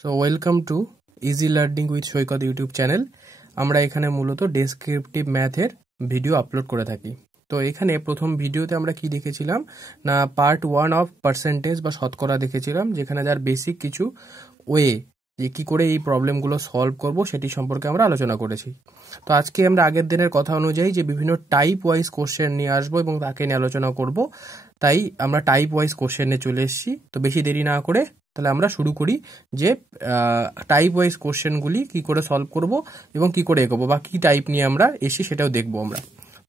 So welcome to easy learning with Saikat YouTube channel. আমরা এখানে মূলত ডেসক্রিপটিভ ম্যাথের ভিডিও আপলোড করে থাকি। তো এখানে প্রথম ভিডিওতে আমরা কি দেখেছিলাম না, পার্ট 1 অফ পার্সেন্টেজ বা শতকরা দেখেছিলাম, যেখানে যার বেসিক কিছু ওয়ে যে কী করে এই প্রবলেমগুলো সলভ করব সেটি সম্পর্কে আমরা আলোচনা করেছি। তো আজকে আমরা আগের দিনের কথা অনুযায়ী যে বিভিন্ন টাইপ ওয়াইজ কোশ্চেন নিয়ে আসবো এবং তাকে নিয়ে আলোচনা করব, তাই আমরা টাইপ ওয়াইজ কোশ্চেনে চলে এসেছি। তো বেশি দেরি না করে তাহলে আমরা শুরু করি যে টাইপ ওয়াইজ কোশ্চেনগুলি কী করে সলভ করব এবং কী করে এগোবো বা কী টাইপ নিয়ে আমরা এসি সেটাও দেখবো আমরা।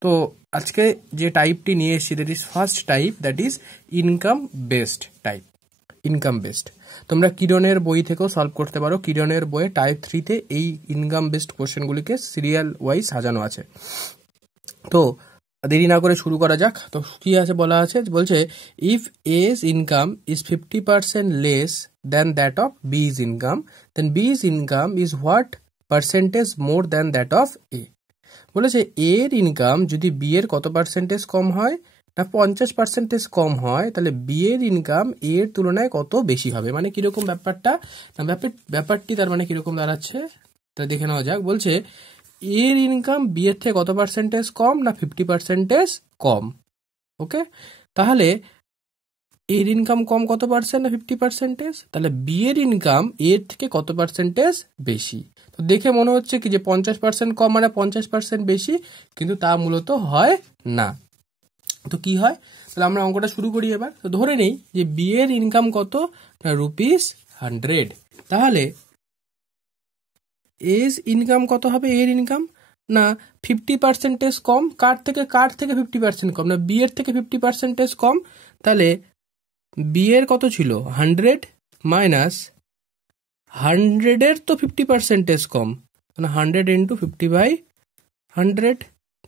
তো আজকে যে টাইপটি নিয়ে এসেছি that is first type, that is income based type. Income based তোমরা কিরণের বই থেকেও সলভ করতে পারো। কিরণের বইয়ে টাইপ 3-তে এই ইনকাম বেসড কোশ্চেনগুলিকে সিরিয়াল ওয়াইজ সাজানো আছে। তো দেরি না করে শুরু করা যাক। তো কি আছে বলা আছে, বলছে if A's income is 50% less than that of B's income, then B's income is what percentage more than that of A. বলেছে এর ইনকাম যদি বি এর কত পার্সেন্টেজ কম হয় না 50% কম হয়, তাহলে বি এর ইনকাম এর তুলনায় কত বেশি হবে। মানে কিরকম ব্যাপারটা, ব্যাপারটি তার মানে কিরকম দাঁড়াচ্ছে তা দেখে নেওয়া যাক। বলছে এর ইনকাম বি এর থেকে কত পার্সেন্টেজ কম না 50% কম। ওকে, তাহলে এর ইনকাম কম কত পার্সেন্ট না 50%, তাহলে বি এর ইনকাম এর থেকে কত পার্সেন্টেজ বেশি। তো দেখে মনে হচ্ছে কি যে 50% কম মানে 50% বেশি, কিন্তু তা মূলত হয় না। তো কি হয়, তাহলে আমরা অঙ্কটা শুরু করি এবার। তো ধরে নেই যে বি এর ইনকাম কত না ₹100, তাহলে এর ইনকাম কত হবে, এর ইনকাম না 50% কম। কার থেকে 50% কম না বি এর থেকে 50% কম, তাহলে বি এর কত ছিল 100 মাইনাস 100-এর তো 50% কম, মানে 100 ইন্টু 50/100,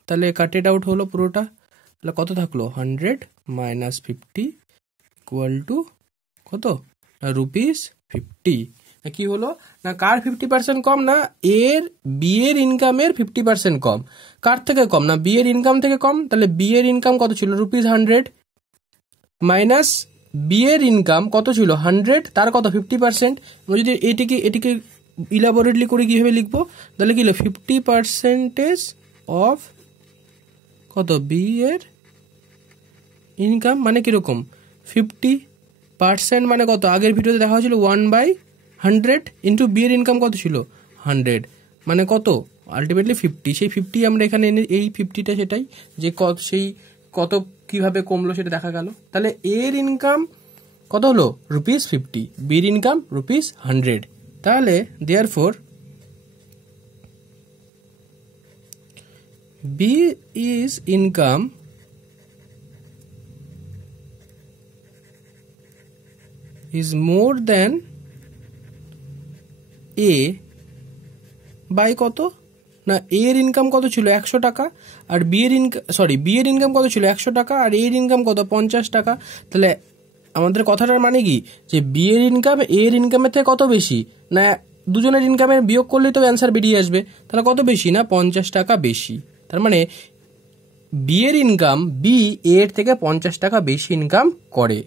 তাহলে কাটেড আউট হলো পুরোটা। তাহলে কত থাকলো 100 মাইনাস 50 ইকুয়াল টু কত না ₹50। কি হলো না, কার 50% কম না এর বি এর ইনকামের 50% কম। কার থেকে কম না বি এর ইনকাম থেকে কম, তাহলে বি এর ইনকাম কত ছিল ₹100 মাইনাস বি এর ইনকাম কত ছিল 100, তার কত 50%। যদি এটিকে ইলাবোরেটলি করে কিভাবে লিখবো, তাহলে কি 50% অফ কত বি এর ইনকাম মানে কিরকম 50% মানে কত, আগের ভিডিওতে দেখা হয়েছিল 1/100 ইন্টু বি এর ইনকাম কত ছিল 100 মানে কত আলটিমেটলি 50। সেই 50 আমরা এখানে এনে এই 50টা সেটাই যে সেই কত কিভাবে কমলো সেটা দেখা গেল। তাহলে এর ইনকাম কত হলো ₹50, বির ইনকাম ₹100। তাহলে therefore B is income is more than a by কত না এর ইনকাম কত ছিল 100 টাকা আর বি এর ইনকাম কত ছিল 100 টাকা আর এর ইনকাম কত 50 টাকা। তাহলে আমাদের কথাটার মানে কি যে বি এর ইনকাম এর ইনকামের থেকে কত বেশি না, দুজনের ইনকামের বিয়োগ করলেই তো অ্যান্সার বেরিয়ে আসবে। তাহলে কত বেশি না 50 টাকা বেশি। তার মানে বি এর ইনকাম বি এর থেকে 50 টাকা বেশি ইনকাম করে।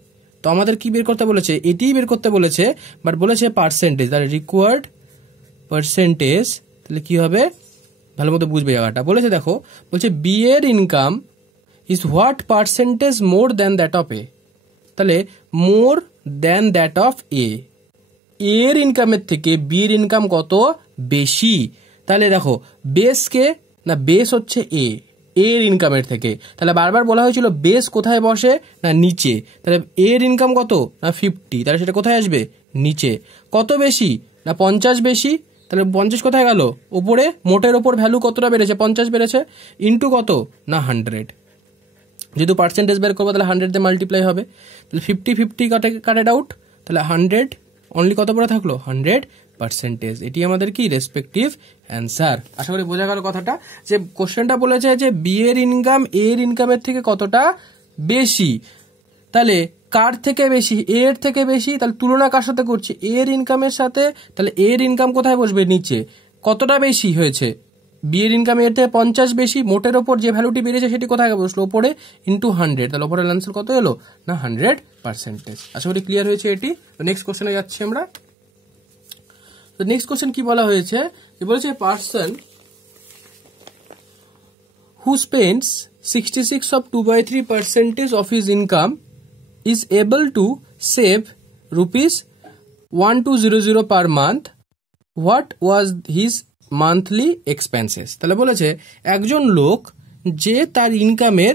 তো আমাদের কি বের করতে বলেছে, এটিই বের করতে বলেছে, বাট বলেছে পার্সেন্টেজ, তাহলে রিকোয়ার্ড পার্সেন্টেজ। তাহলে কি হবে ভালো মতো বুঝবে জায়গাটা। বলেছে দেখো, বলছে বি এর income is what percentage more than that of A. তাহলে more than that of A, এর ইনকামের থেকে বি এর ইনকাম কত বেশি। তাহলে দেখো বেসকে না, বেস হচ্ছে এ এর ইনকামের থেকে, তাহলে বারবার বলা হয়েছিল বেস কোথায় বসে না নিচে। তাহলে এর ইনকাম কত না 50, তাহলে সেটা কোথায় আসবে নিচে। কত বেশি না 50 বেশি, তাহলে 50 কোথায় গেল ওপরে, মোটের ওপর ভ্যালু কতটা বেড়েছে 50 বেড়েছে, ইন্টু কত না 100। যেহেতু পার্সেন্টেজ বের করবো তাহলে 100 দিয়ে মাল্টিপ্লাই হবে, তাহলে 50 কাটেড আউট, তাহলে 100 অনলি কত পরে থাকলো 100%। এটি আমাদের কি রেসপেক্টিভ অ্যান্সার। আশা করি বোঝা গেল কথাটা, যে কোশ্চেনটা বলেছে যে বি এর ইনকাম এর ইনকামের থেকে কতটা বেশি, তাহলে কার থেকে বেশি এর থেকে বেশি, তাহলে তুলনা কার সাথে করছি এর ইনকামের সাথে, তাহলে এর ইনকাম কোথায় বসবে নিচে, কতটা বেশি হয়েছে বি এর ইনকাম এর থেকে 50 বেশি, মোটের ওপর যে ভ্যালুটি বেড়েছে সেটি কোথায় বসলো ওপরে ইন্টু 100, তাহলে ওপরের অ্যান্সার কত এলো না 100%। আশা করি ক্লিয়ার হয়েছে এটি। তো নেক্সট কোশ্চেনে যাচ্ছি আমরা। তো নেক্সট কোশ্চেন কি বলা হয়েছে, বলেছে person who spends 66 of 2/3% of his income is able to save rupees 1200 per month. What was his monthly expenses? তাহলে বলেছে একজন লোক যে তার ইনকামের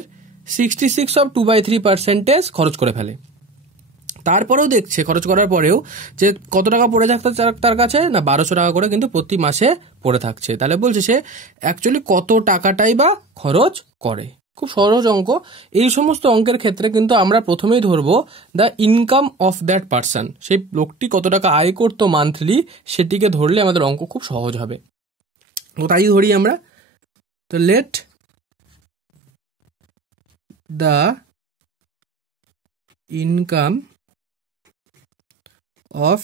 66 of 2/3% খরচ করে ফেলে, তারপরেও দেখছে খরচ করার পরেও যে কত টাকা পড়ে থাকতে তার কাছে, না 1200 টাকা করে কিন্তু প্রতি মাসে পড়ে থাকছে। তাহলে বলছে সে অ্যাকচুয়ালি কত টাকাটাই বা খরচ করে। খুব সহজ অঙ্ক। এই সমস্ত অঙ্কের ক্ষেত্রে কিন্তু আমরা প্রথমেই ধরবো the income of that person, সেই লোকটি কত টাকা আয় করতো মান্থলি, সেটিকে ধরলে আমাদের অঙ্ক খুব সহজ হবে। তো তাই ধরি আমরা। তো let the income of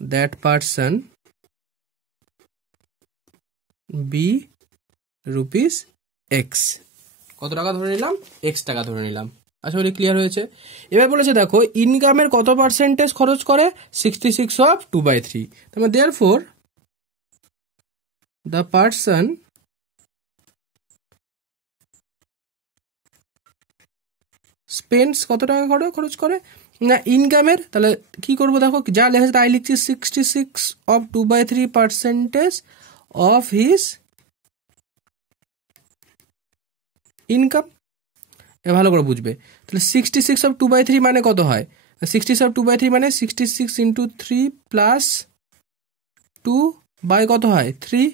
that person be rupees x। কত টাকা ধরে নিলাম? x টাকা ধরে নিলাম। আশা করি ক্লিয়ার হয়েছে। এবার বলেছে দেখো ইনকামের কত পার্সেন্টেজ খরচ করে? 66 of 2/3। তাহলে therefore the person spends কত টাকা খরচ করে না ইনকামের। তাহলে কি করবো দেখো, যা লেখা তাই লিখছি, 66 of 2/3% of his ইনকাম। এ ভালো করে বুঝবে। তাহলে 66 of 2/3 মানে কত হয়? 66 of 2/3 মানে 66 into 3 plus 2 by কত হয়? 3।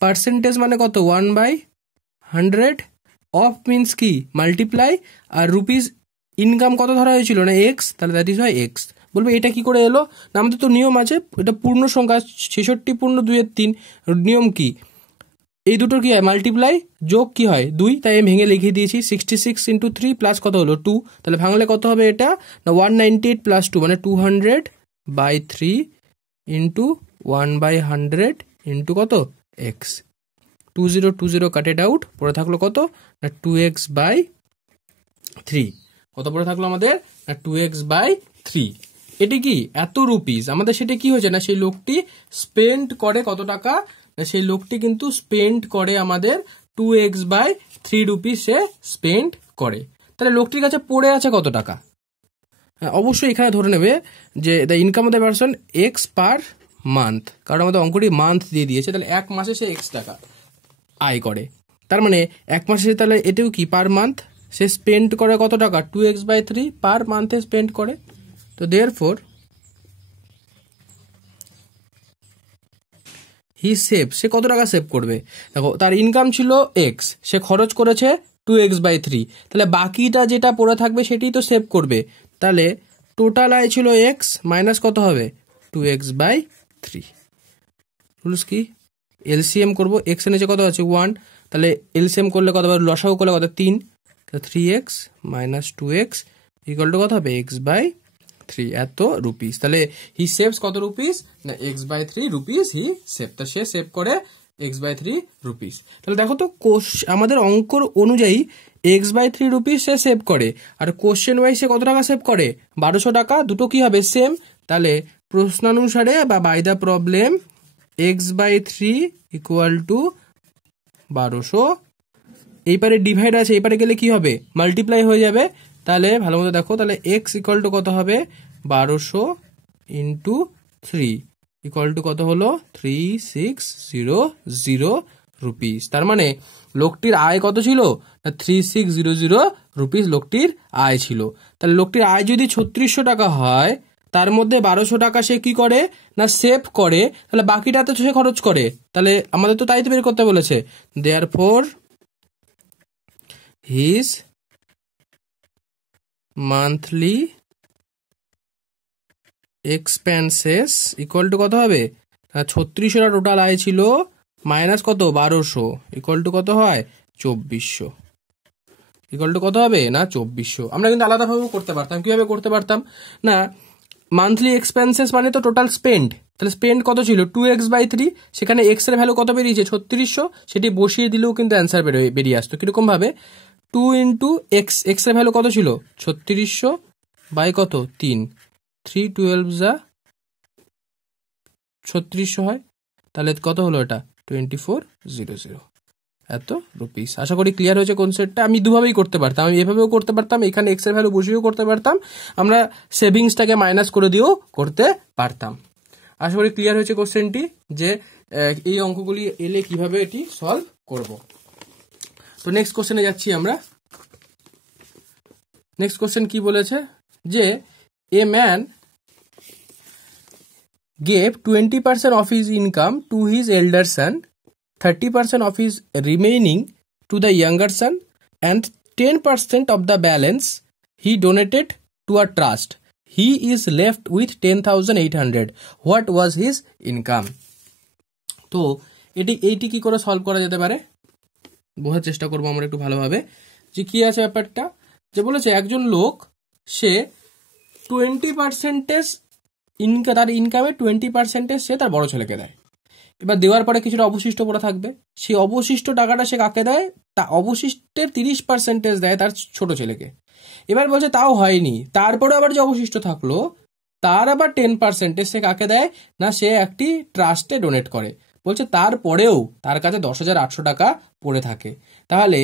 পার্সেন্টেজ মানে কত? 1/100। অফ মিনস কি? মাল্টিপ্লাই। আর রুপিস ইনকাম কত ধরা হয়েছিল? না এক্স। তাহলে দ্যাট ইজ হয় এক্স। বলবে এটা কি করে এলো? না আমাদের তো নিয়ম আছে, এটা পূর্ণ সংখ্যা 66 পূর্ণ 2/3। নিয়ম কি? এই দুটোর কি হয়? মাল্টিপ্লাই যোগ কি হয়? 2। তাই আমি ভেঙে লিখে দিয়েছি 66 into 3 প্লাস কত হলো? 2। তাহলে ভাঙলে কত হবে এটা? না 198 plus 2 মানে 200/3 into 1/100 into কত? এক্স। 20 কাটেড আউট, পরে থাকলো কত? না 2x/3। কত পরে থাকলো আমাদের? না 2x/3। এটি কি? এত রুপিস। আমাদের সেটা কি হয়েছে? না সেই লোকটি স্পেন্ড করে কত টাকা? না সেই লোকটি কিন্তু স্পেন্ড করে আমাদের 2x/3 রুপিস সে স্পেন্ড করে। তাহলে লোকটির কাছে পড়ে আছে কত টাকা? হ্যাঁ অবশ্যই এখানে ধরে নেবে যে the income of the person x per month, কারণ আমাদের অঙ্কটি মান্থ দিয়ে দিয়েছে। তাহলে এক মাসে সে এক্স টাকা আয় করে, তার মানে এক মাসে তাহলে এটাও কি পার মান্থ সে স্পেন্ড করে কত টাকা? 2x/3 পার মান্থে স্পেন্ড করে। তো দেয়ারফর হি সেভ, সে কত টাকা সেভ করবে? দেখো তার ইনকাম ছিল এক্স, সে খরচ করেছে 2x/3, তাহলে বাকিটা যেটা পড়ে থাকবে সেটি তো সেভ করবে। তাহলে টোটাল আয় ছিল এক্স মাইনাস কত হবে? 2x/3। রুলস কি? এলসিএম করবো। এক্স এর নিচে কত আছে? 1। তাহলে এলসিএম করলে কত হবে? লসাগু করলে কত? 3। 3x minus 2x equal to কত হবে? x/3 এত রুপিস। তাহলে হি সেভস কত রুপিস? না x/3 রুপিস হি সেভ। তা সে সেভ করে x/3 রুপিস। তাহলে দেখো তো আমাদের অঙ্কর অনুযায়ী x/3 রুপিস সে সেভ করে, আর কোশ্চেন ওয়াইজ সে কত টাকা সেভ করে? 1200 টাকা। দুটো কি হবে? সেম। তাহলে প্রশ্নানুসারে বা by the problem x/3 equal to 1200। এইপারে ডিভাইড আছে, এইপারে গেলে কি হবে? মাল্টিপ্লাই হয়ে যাবে। তাহলে ভালো মতো দেখো, তাহলে এক্স ইকুয়াল টু কত হবে? 1200 ইন্টু 3 ইকুয়াল টু কত হলো? 3600 রুপিস। তার মানে লোকটির আয় কত ছিল? না 3600 রুপিস লোকটির আয় ছিল। তাহলে লোকটির আয় যদি 3600 টাকা হয়, তার মধ্যে 1200 টাকা সে কি করে? না সেভ করে। তাহলে বাকিটাতে সে খরচ করে। তাহলে আমাদের তো তাই তো বের করতে বলেছে। Therefore his monthly expenses equal to কত হবে? 3600 টাকা টোটাল আয় ছিল, মাইনাস কত? 1200 ইকুয়াল টু কত হয়? 2400 ইকুয়াল টু কত হবে? না 2400। আমরা কিন্তু আলাদাভাবে করতে পারতাম। কিভাবে করতে পারতাম? না মান্থলি এক্সপেন্সেস মানে তো টোটাল স্পেন্ড। তাহলে স্পেন্ড কত ছিল? 2x/3। সেখানে এক্স এর ভ্যালু কত বেরিয়েছে? 3600। সেটি বসিয়ে দিলেও কিন্তু অ্যান্সার বেরিয়ে আসতো। কিরকম ভাবে? 2 ইন্টু এক্স, এক্স এর ভ্যালু কত ছিল? 3600 বাই কত? 3। 3 12 3600 হয়, তাহলে কত হলো এটা 2400 এত রুপিস। আশা করি ক্লিয়ার হয়েছে কনসেপ্টটা। আমি দুভাবেই করতে পারতাম, আমি এভাবেও করতে পারতাম, এখানে এক্স এর ভ্যালু বসিয়েও করতে পারতাম, আমরা সেভিংসটাকে মাইনাস করে দিয়েও করতে পারতাম। আশা করি ক্লিয়ার হয়েছে কোশ্চেনটি যে এই অঙ্কগুলি এলে কিভাবে এটি সলভ করব। তো নেক্সট কোশ্চেনে যাচ্ছি আমরা। নেক্সট কোশ্চেন কি বলেছে যে a man gave 20% of his income to his elder son, 30% of his remaining to the younger son, and 10% of the balance he donated to a trust. He is left with 10,800. What was his income? তো এইটি কি করে solve করা যেতে পারে বোঝার চেষ্টা করবো আমরা একটু ভালোভাবে যে কি আছে ব্যাপারটা। যে বলেছে একজন লোক সে 20% তার ইনকামের 20% সে তার বড় ছেলেকে দেয়। এবার দেওয়ার পরে কিছুটা অবশিষ্ট পড়ে থাকবে, সেই অবশিষ্ট টাকাটা সে কাকে দেয়, তা অবশিষ্টের 30% দেয় তার ছোট ছেলেকে। এবার বলছে তাও হয়নি, তারপরে আবার যে অবশিষ্ট থাকলো তার আবার 10% সে কাকে দেয় না, সে একটি ট্রাস্টে ডোনেট করে। বলছে তারপরেও তার কাছে 10,800 টাকা পড়ে থাকে, তাহলে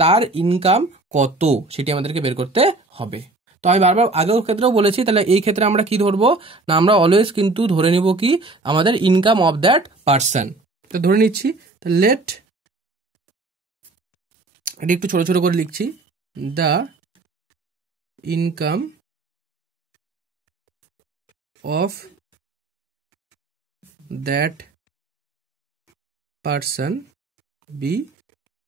তার ইনকাম কত সেটি আমাদেরকে বের করতে হবে। তো আমি বারবার আগের ক্ষেত্রেও বলেছি, তাহলে এই ক্ষেত্রে আমরা কি ধরবো না, আমরা অলওয়েজ কিন্তু ধরে নিব কি আমাদের ইনকাম অফ দ্যাট পার্সন। তো ধরে নিচ্ছি, লেট এটা একটু ছোট ছোট করে লিখছি, the income of that person B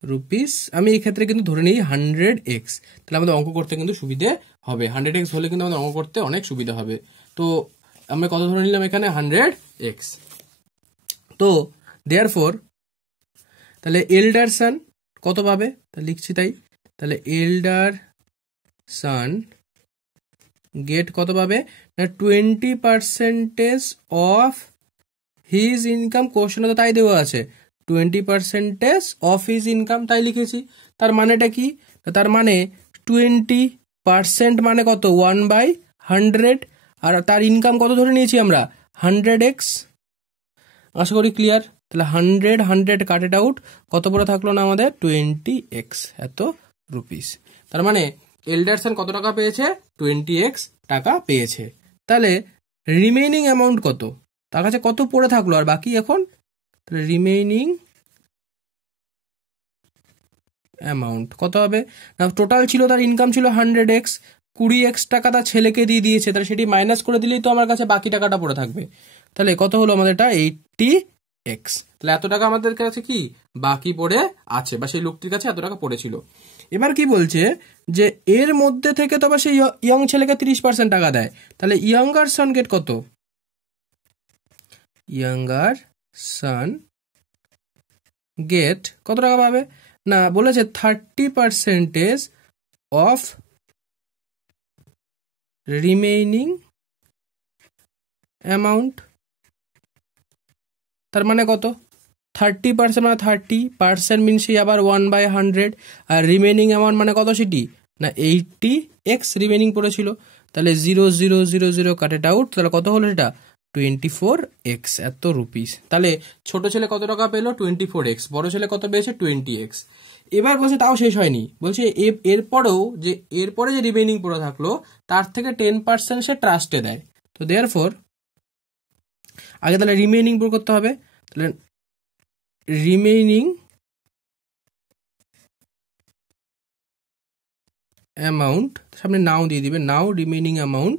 rupees. আমি এই ক্ষেত্রে কিন্তু ধরে নিই 100x, তাহলে আমাদের অঙ্ক করতে কিন্তু সুবিধে হবে। 100x হলে কিন্তু আমাদের অঙ্ক করতে অনেক সুবিধা হবে। তো আমরা কত ধরে নিলাম এখানে 100x। তো দেয়ারফর তাহলে এল্ডার সান কত পাবে, তা লিখছি তাই। তাহলে এল্ডার সান গেট কত পাবে না 20% অফ হিজ ইনকাম। কোশ্চেনে তো তাই দেওয়া আছে 20% অফ হিজ ইনকাম, তাই লিখেছি। তার মানেটা কি, তার মানে 20% মানে কত 1/100, আর তার ইনকাম কত ধরে নিয়েছি আমরা 100x। আশা করি ক্লিয়ার। তাহলে 100 কাটেড আউট, কত পরে থাকলো না আমাদের 20x এত রুপিস। তার মানে এল্ডারসন কত টাকা পেয়েছে 20x টাকা পেয়েছে। তাহলে রিমেইনিং অ্যামাউন্ট কত, তার কাছে কত পড়ে থাকলো আর বাকি এখন, রিমেইনিং অ্যামাউন্ট কত হবে না, টোটাল ছিল তার ইনকাম ছিল 100x, 20x টাকা তার ছেলেকে দিয়ে দিয়েছে, তাহলে সেটি মাইনাস করে দিলেই তো আমার কাছে বাকি টাকাটা পড়ে থাকবে। তাহলে কত হলো আমাদের এটা 80x। তাহলে এত টাকা আমাদের কাছে কি বাকি পড়ে আছে, বা সেই লোকটির কাছে এত টাকা পড়েছিল। এবার কি বলছে যে এর মধ্যে থেকে তো আবার সেই ইয়ং ছেলেকে 30% টাকা দেয়, তাহলে ইয়ঙ্গার সন গেট কত, ইয়ঙ্গার সন গেট কত টাকা পাবে না, বলেছে 30% অফ রিমেইনিং অ্যামাউন্ট। তার মানে কত 30% মানে 30% মিন সেই আবার 1/100, আর রিমেইনিং অ্যামাউন্ট মানে কত সেটি না 80x রিমেইনিং পড়েছিল। তাহলে 0,0,0,0 কাটেড আউট, তাহলে কত হলো এটা 24x এত রুপিস। তাহলে ছোট ছেলে কত টাকা পেলো 24x, বড় ছেলে কত পেয়েছে 20x। এবার বলছে তাও শেষ হয়নি, বলছে এরপরে যে রিমেইনিং পড়ে থাকলো তার থেকে 10% সে ট্রাস্টে দেয়। তো দেয়ারফর আগে তাহলে রিমেইনিং বের করতে হবে। তাহলে রিমেইনিং অ্যামাউন্ট সামনে নাও দিয়ে দিবে, নাও রিমেইনিং অ্যামাউন্ট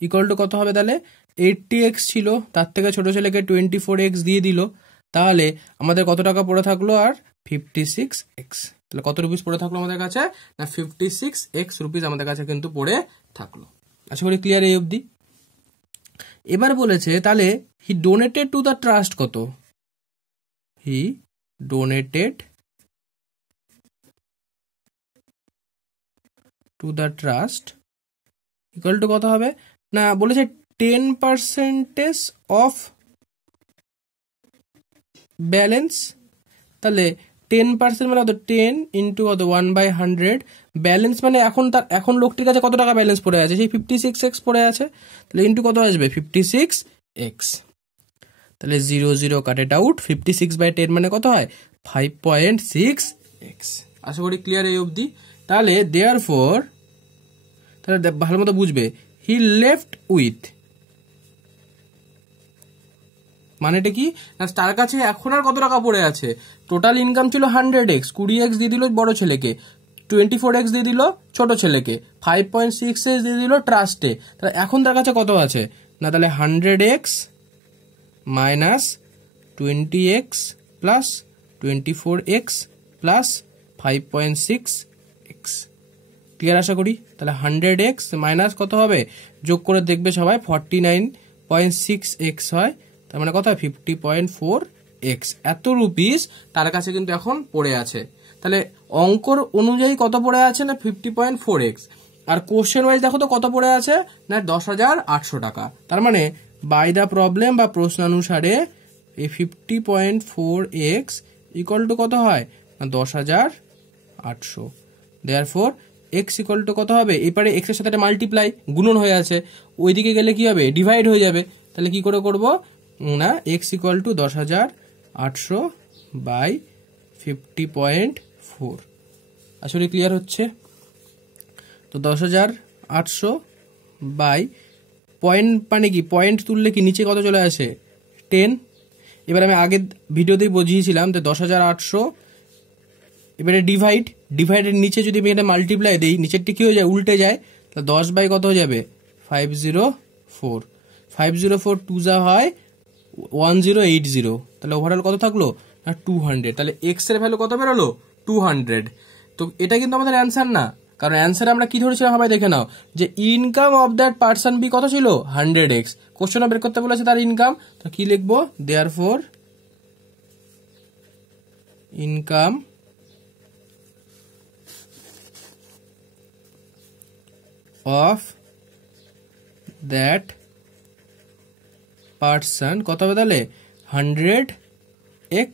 ইকুয়াল টু কত হবে, তাহলে 80x ছিল, তার থেকে ছোট ছেলেকে 24x দিয়ে দিল, তাহলে আমাদের কত টাকা পড়ে থাকলো আর 56x। তাহলে কত রুপিস পড়ে থাকলো আমাদের কাছে না 56x রুপিস আমাদের কাছে কিন্তু পড়ে থাকলো। আশা করি ক্লিয়ার এই অবধি। এবার বলেছে তাহলে he donated to the trust কত, he donated to the trust equal to কত হবে না, বলেছে 10% অফ ব্যালেন্স। তাহলে 10% মানে কত 10 ইন্টু কত 1/100, ব্যালেন্স মানে এখন লোকটির কাছে কত টাকা ব্যালেন্স পড়ে আছে সেই 56x পড়ে আছে, তাহলে ইন্টু কত আসবে 56x। তাহলে 0 0 কাটেড আউট, 56/10 মানে কত হয় 5.6x। আশা করি ক্লিয়ার এই অবধি। তাহলে দেয়ারফর, তাহলে ভালো মতো বুঝবে, হি লেফট উইথ মানেটা কি না, তার কাছে এখন আর কত টাকা পড়ে আছে, টোটাল ইনকাম ছিল 100x, 20x দিয়ে দিল বড় ছেলেকে, 24x দিয়ে দিল ছোট ছেলেকে, 5.6x দিয়ে দিল ট্রাস্টে, তাহলে এখন তার কাছে কত আছে না, তাহলে 100x minus 20x plus 24x plus 5.6x। Clear আশা করি। তাহলে 100x মাইনাস কত হবে, যোগ করে দেখবে সবাই, 49.6x হয়, তার মানে কত হয় 50.4x। এত রুপিস তার কাছে কিন্তু এখন পড়ে আছে। তাহলে অঙ্কর অনুযায়ী কত পড়ে আছে না 50.4x, আর কোশ্চেন ওয়াইজ দেখো তো কত পড়ে আছে না 10,800 টাকা। তার মানে বাই দা প্রবলেম বা প্রশ্নানুসারে এই 50.4x ইকুয়াল টু কত হয় না 10,800। দেয়ারফর এক্স ইকুয়াল টু কত হবে, এপারে এক্স এর সাথে মাল্টিপ্লাই গুণন হয়ে আছে, ওইদিকে গেলে কি হবে ডিভাইড হয়ে যাবে। তাহলে কি করে করব না, এক্স ইকুয়াল টু 10,800 বাই 50.4। আসলে ক্লিয়ার হচ্ছে? তো 10,800 বাই পয়েন্ট মানে কি, পয়েন্ট তুললে কি নিচে কত চলে আসে 10। এবার আমি আগের ভিডিওতেই বুঝিয়েছিলাম যে 10,800 এবারে ডিভাইডের নিচে যদি আমি এটা মাল্টিপ্লাই দিই, নিচেরটি কি হয়ে যায় উল্টে যায়, তাহলে 10 বাই কত হয়ে যাবে 504, 504 টু যা হয় 1080, তাহলে ওভারঅল কত থাকলো না 200। তাহলে এক্স এর ভ্যালু কত বেরোলো 200। তো এটা কিন্তু আমাদের অ্যান্সার না, কারণ অ্যান্সারে আমরা কি ধরেছিলাম সবাই দেখে নাও, যে income of that person B কত ছিল 100x, কোশ্চেনে বের করতে বলেছে তার ইনকাম, তো কি লিখবো therefore income of that person কত হবে তাহলে 100x,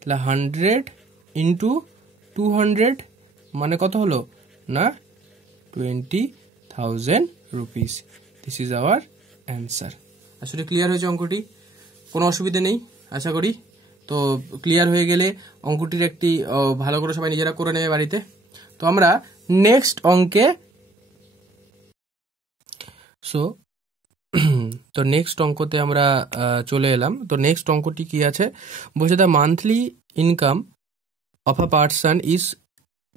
তাহলে 100 ইন্টু 200 মানে কত হলো না 20,000 rupees. This is our answer. আসলে ক্লিয়ার হয়েছে অঙ্কটি, কোনো অসুবিধা নেই আশা করি। তো ক্লিয়ার হয়ে গেলে অঙ্কটির একটি ভালো করে সবাই নিজেরা করে নেবে বাড়িতে। তো আমরা নেক্সট অঙ্কে তো নেক্সট অঙ্কতে আমরা চলে এলাম। তো নেক্সট অঙ্কটি কি আছে বলছে, the monthly income of a person is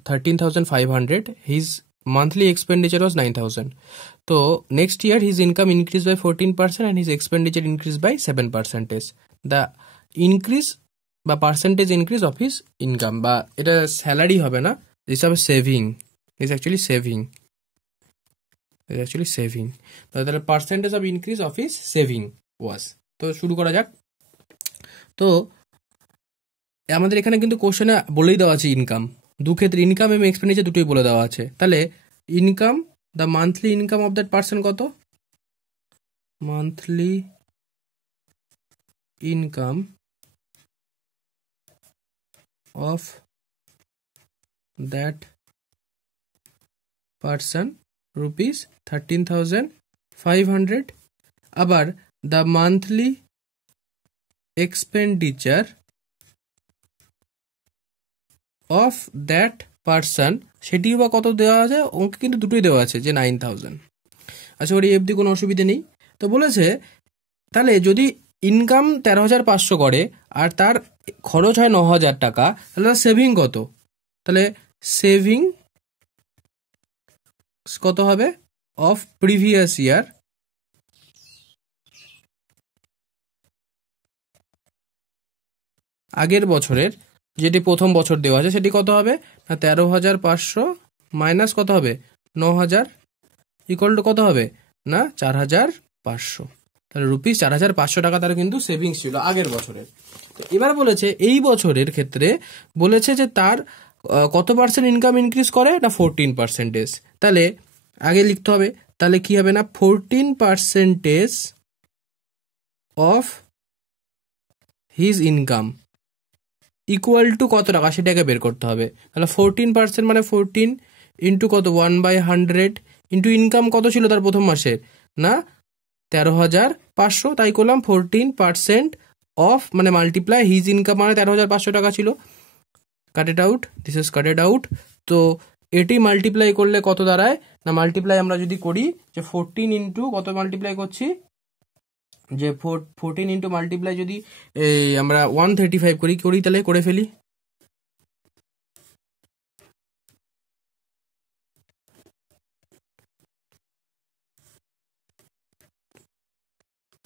13,500, his monthly expenditure was 9,000। তো next year his income increase by 14% and his expenditure increased by 7%. The increase বা percentage increase of his income, বা এটা স্যালারি হবে না, দিস হবে saving, is actually saving, তাহলে percentage of increase of his saving was. তো শুরু করা যাক। তো আমাদের এখানে কিন্তু কোশ্চেনে বলেই দেওয়া আছে ইনকাম, দু ক্ষেত্রে ইনকাম এবং এক্সপেন্ডিচার দুটোই বলে দেওয়া আছে। তাহলে income, the monthly income of that person কত, monthly income of that person rupees 13,500। আবার the monthly expenditure of that person, সেটিও বা কত দেওয়া আছে, অঙ্কে কিন্তু দুটোই দেওয়া আছে যে 9,000। আশা করি এই অবধি কোনো অসুবিধে নেই। তো বলেছে তাহলে যদি ইনকাম 13,500 করে আর তার খরচ হয় 9,000 টাকা, তাহলে তার সেভিং কত, তাহলে সেভিং কত হবে অফ প্রিভিয়াস ইয়ার, আগের বছরের যেটি প্রথম বছর দেওয়া আছে সেটি কত হবে না 13,500 মাইনাস কত হবে 9,000 ইকুয়াল টু কত হবে না 4,500। তাহলে রুপিস 4,500 টাকা তার কিন্তু সেভিংস ছিল আগের বছরের। তো এবার বলেছে এই বছরের ক্ষেত্রে বলেছে যে তার কত পার্সেন্ট ইনকাম ইনক্রিজ করে না 14%। তাহলে আগে লিখতে হবে, তাহলে কি হবে না 14% of his income equal to কত টাকা সেটাকে বের করতে হবে। তাহলে 14% মানে 14 ইন্টু কত 1/100 ইন্টু ইনকাম কত ছিল তার প্রথম মাসের না 13,500, তাই করলাম 14% অফ মানে মাল্টিপ্লাই হিজ ইনকাম মানে 13,500 টাকা ছিল, cut it out, this is cut it out. তো এটি মাল্টিপ্লাই করলে কত দাঁড়ায় না, মাল্টিপ্লাই আমরা যদি করি যে 14 ইন্টু কত মাল্টিপ্লাই করছি, যে 14 ইন্টু মাল্টিপ্লাই যদি এই আমরা 135 করি তাহলে করে ফেলি,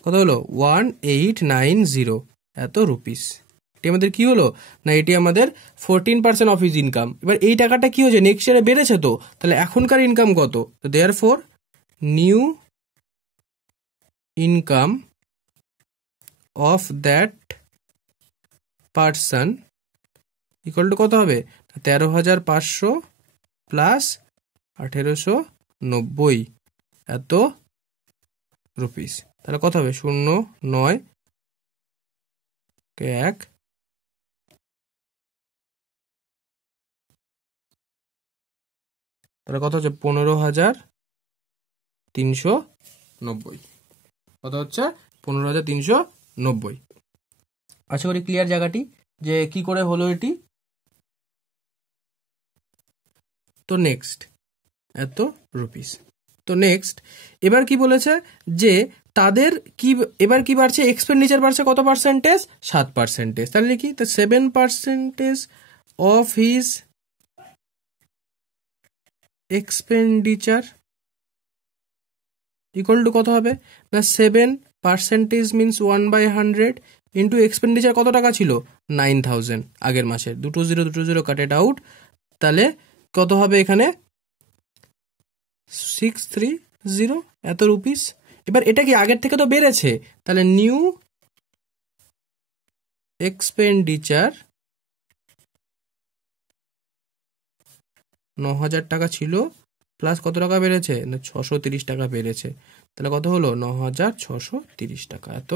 কত হলো 1890 এত রুপিস। এটি আমাদের কি হলো না, এটি আমাদের 14% অফ হিজ ইনকাম। এবার এই টাকাটা কি হয়েছে, নেক্সট ইয়ারে বেড়েছে, তো তাহলে এখনকার ইনকাম কত, তো therefore new income of that person equal to কত হবে, 13,500 প্লাস 1,890 এত রুপিস। তাহলে কত হবে 0,9 1, তাহলে কত হচ্ছে 15,390, কত হচ্ছে 15,390। আশা করি ক্লিয়ার জায়গাটি যে কি করে হলো এটি। তো নেক্সট এত রুপিস। তো নেক্সট এবার কি বলেছে যে তাদের কি এবার কি বাড়ছে, এক্সপেন্ডিচার বাড়ছে কত পার্সেন্টেজ, 7%। তাহলে কি, তো 7% of his expenditure equal to কত হবে না, 7% মিনস 1/100 ইন্টু এক্সপেন্ডিচার কত টাকা ছিল 9,000 আগের মাসের, দুটো জিরো কাট ইট আউট, তাহলে কত হবে এখানে 630 এত রুপিস। এবার এটা কি আগের থেকে তো বেড়েছে, তাহলে নিউ এক্সপেন্ডিচার 9,000 টাকা ছিল, প্লাস কত টাকা বেড়েছে না 630 টাকা বেড়েছে, তাহলে কত হলো 9,630 টাকা এত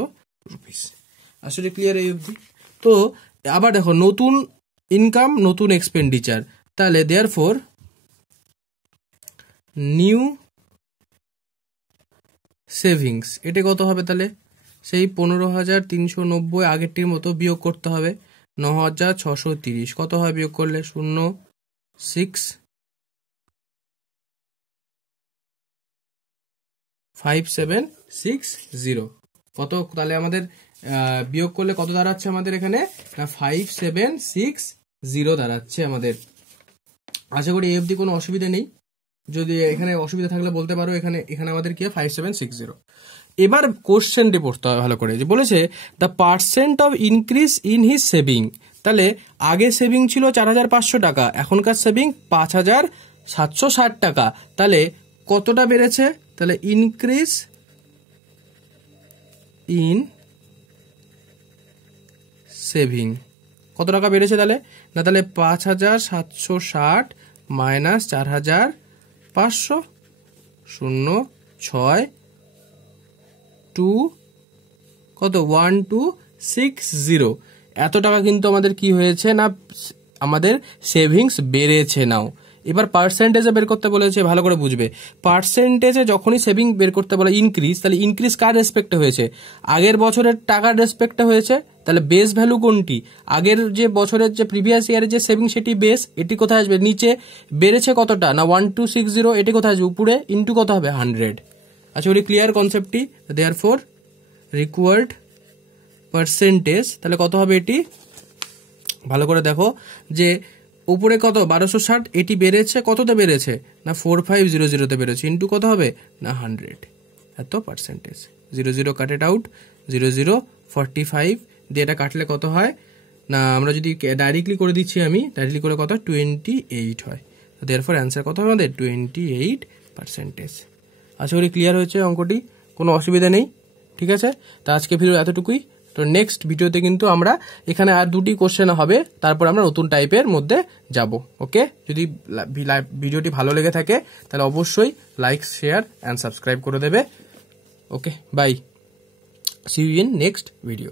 রুপিস। আসলে ক্লিয়ার এই অবধি। তো আবার দেখো নতুন ইনকাম নতুন এক্সপেন্ডিচার, তাহলে দেয়ারফর নিউ সেভিংস এটা কত হবে, তাহলে সেই 15,390 আগেরটির মতো বিয়োগ করতে হবে, 9,630 কত হয় বিয়োগ করলে 0,65760 কত, তাহলে আমাদের বিয়োগ করলে কত দাঁড়াচ্ছে আমাদের এখানে না 5,760 দাঁড়াচ্ছে আমাদের। আশা করি এই অবধি কোনো অসুবিধা নেই, যদি এখানে অসুবিধা থাকলে বলতে পারো। এখানে আমাদের কি 5,760। এবার কোশ্চেনটি পড়তে হবে ভালো করে, যে বলেছে the percent of increase in his saving, তাহলে আগে সেভিং ছিল 4,500 টাকা, এখনকার সেভিং 5,760 টাকা, তাহলে কতটা বেড়েছে, তাহলে ইনক্রিজ ইন সেভিং কত টাকা বেড়েছে, তাহলে না তাহলে 5,760 মাইনাস 4,500 0,6 2 কত 1,260 এত টাকা কিন্তু আমাদের কি হয়েছে না, আমাদের সেভিংস বেড়েছে। নাও এবার পার্সেন্টেজে বের করতে বলেছে, ভালো করে বুঝবে। পার্সেন্টেজে যখনই সেভিং বের করতে বলে ইনক্রিজ, তাহলে ইনক্রিজ কার রেসপেক্টে হয়েছে, আগের বছরের টাকার রেসপেক্টে হয়েছে, তাহলে বেস ভ্যালু কোনটি, আগের যে বছরের যে প্রিভিয়াস ইয়ারের যে সেভিং সেটি বেস, এটি কোথায় আসবে নিচে, বেড়েছে কতটা না 1,260, এটি কোথায় আসবে উপরে, ইন্টু কত হবে 100। আচ্ছা ওই ক্লিয়ার কনসেপ্টটি, দেয়ারফর রিকোয়ার্ড পার্সেন্টেজ, তাহলে কত হবে এটি, ভালো করে দেখো যে উপরে কত 1,260, এটি বেড়েছে কততে বেড়েছে না 4,500 বেড়েছে, ইন্টু কত হবে না 100 এত পার্সেন্টেজ। 0 কাট ইট আউট, 0,045 দিয়ে এটা কাটলে কত হয় না, আমরা যদি ডাইরেক্টলি করে দিচ্ছি, আমি ডাইরেক্টলি করে কত 28 হয়, দেয়ারফর অ্যান্সার কত হবে আমাদের 28%। আশা করি ক্লিয়ার হয়েছে অঙ্কটি, কোনো অসুবিধা নেই, ঠিক আছে। তো আজকে ভিডিও এতটুকুই। তো নেক্সট ভিডিওতে কিন্তু আমরা এখানে আর দুটি কোশ্চেন হবে, তারপর আমরা নতুন টাইপের মধ্যে যাব। ওকে, যদি ভিডিওটি ভালো লেগে থাকে তাহলে অবশ্যই লাইক শেয়ার অ্যান্ড সাবস্ক্রাইব করে দেবে। Okay, bye, see you in next video.